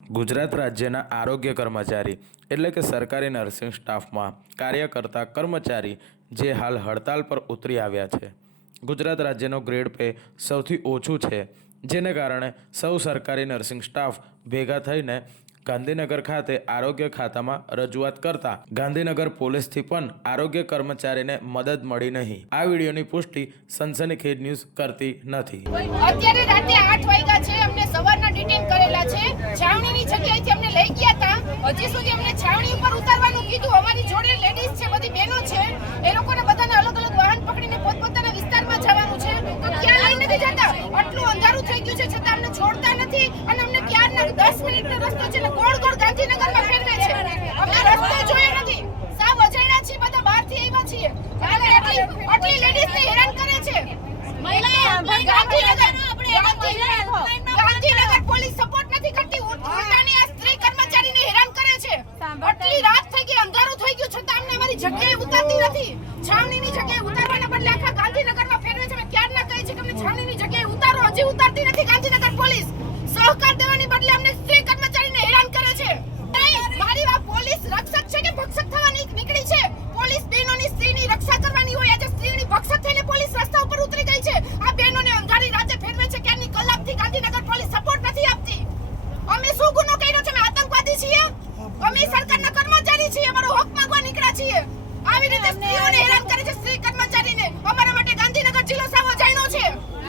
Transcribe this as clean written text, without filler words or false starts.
ગુજરાત રાજ્યના આરોગ્ય કર્મચારી એટલે કે સરકારી નર્સિંગ સ્ટાફમાં કાર્ય કરતા કર્મચારી જે હાલ હડતાલ પર ઉતરી આવ્યા છે. ગુજરાત રાજ્યનો ગ્રેડ પે સૌથી ઓછું છે, જેને કારણે સૌ સરકારી નર્સિંગ સ્ટાફ ભેગા થઈને ગાંધીનગર ખાતે આરોગ્ય ખાતામાં રજૂઆત કરતા ગાંધીનગર પોલીસથી પણ આરોગ્ય કર્મચારીને મદદ મળી નહીં. આ વિડીયોની પુષ્ટિ સનસનીખેજ ન્યૂઝ કરતી નથી. અત્યારે રાતે 8 વાગ્યા છે. અમને સવારના ડિટેન કરેલા છે. છાવણીની જગ્યાએથી અમને લઈ ગયા હતા. હજી સુધી અમને છાવણી ઉપર ઉતારવાનું કીધું. અમારી જોડે લેડીઝ છે, બધી બહેનો છે. એ લોકોને બધાને અલગ અલગ વાહન પકડીને પોતપોતાના વિસ્તારમાં જવાનું છે. તો ક્યાં લઈ નથી જતા? આટલું અંધારું થઈ ગયું છે છતાં અમને છોડતા નથી અને અમને ક્યારના 10 મિનિટનો રસ્તો છે ને ગોળ ગોળ ગાંધીનગરમાં ફેરવે છે. અમને રસ્તો જોયો નથી. સાવ અજાણ્યા છીએ, બધા બહારથી આવ્યા છીએ. અને આટલી લેડીઝને હેરાન કરે છે. ગાંધીનગર પોલીસ સપોર્ટ નથી કરતી. ઉલટાની આ સ્ત્રી કર્મચારીને હેરાન કરે છે. આટલી રાત થઈ ગઈ, અંધારું થઈ ગયું છતાં અમને અમારી જગ્યાએ ઉતારતી નથી. છાવણીની જગ્યાએ ઉતારવાના બદલે આખા ગાંધીનગરમાં ફેરવે છે. અમે ક્યારના કહે છે કે અમને છાવણીની જગ્યાએ ઉતારો, હજી ઉતારતી નથી ગાંધીનગર પોલીસ. સહકાર દેવાની બદલે અમને સ્ત્રી કર્મચારીને હેરાન કરે છે. મારી આ પોલીસ રક્ષક છે કે ભક્ષક થવા નીકળી છે? પોલીસ બહેનોની સ્ત્રીની રક્ષા કરવાની હોય, આજે સ્ત્રીની ભક્ષક થઈને પોલીસ રસ્તા ઉપર ઉતરી ગઈ છે. આ બહેનોને અંધારી રાતે ફેરવે છે. ક્યાંની કલાકથી ગાંધીનગર પોલીસ સપોર્ટ નથી આપતી. અમે શું ગુનો કર્યો છે? અમે આતંકવાદી છીએ? અમે સરકારના કર્મચારી છીએ, અમારો હક માંગવા નીકળ્યા છીએ. આવી રીતે સ્ત્રીઓને હેરાન